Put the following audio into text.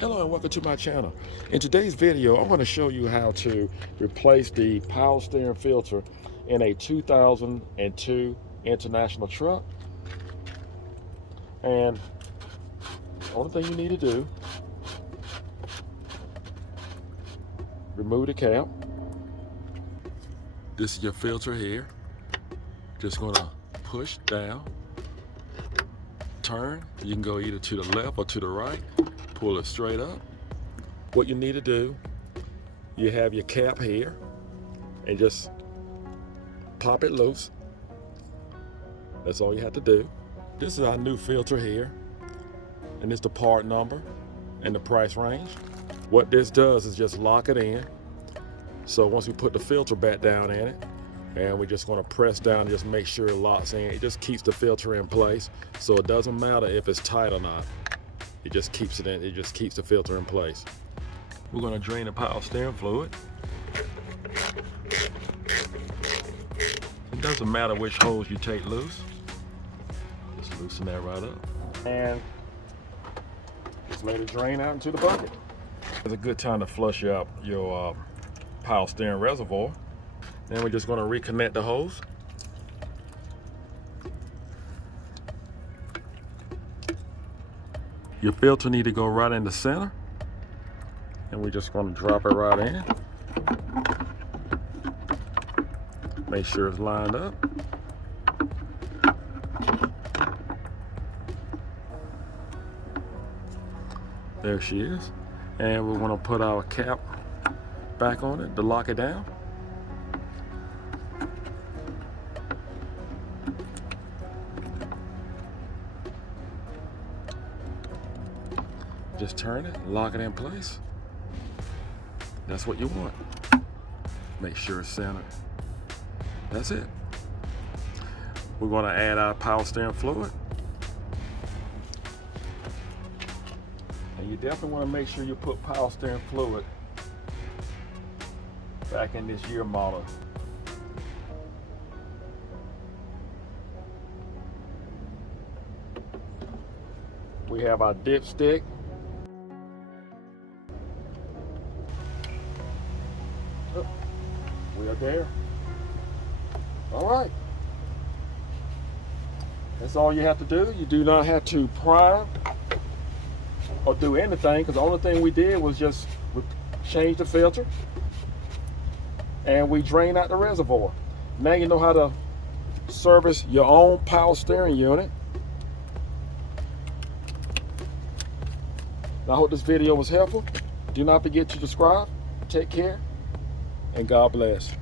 Hello and welcome to my channel. In today's video, I'm going to show you how to replace the power steering filter in a 2002 International truck. And the only thing you need to do, remove the cap. This is your filter here. Just going to push down, turn. You can go either to the left or to the right. Pull it straight up. What you need to do, you have your cap here and just pop it loose. That's all you have to do. This is our new filter here, and it's the part number and the price range. What this does is just lock it in. So once we put the filter back down in it, and we're just going to press down and just make sure it locks in, it just keeps the filter in place. So it doesn't matter if it's tight or not. It just keeps it in. It just keeps the filter in place. We're going to drain the power steering fluid. It doesn't matter which hose you take loose. Just loosen that right up. And just let it drain out into the bucket. It's a good time to flush out your power steering reservoir. Then we're just going to reconnect the hose. Your filter need to go right in the center, and we're just going to drop it right in. Make sure it's lined up. There she is. And we're going to put our cap back on it to lock it down. Just turn it, lock it in place. That's what you want. Make sure it's centered. That's it. We're going to add our power steering fluid. And you definitely want to make sure you put power steering fluid back in this year model. We have our dipstick. We are there. All right. That's all you have to do. You do not have to prime or do anything, because the only thing we did was just change the filter and we drain out the reservoir. Now you know how to service your own power steering unit. I hope this video was helpful. Do not forget to subscribe. Take care. And God bless.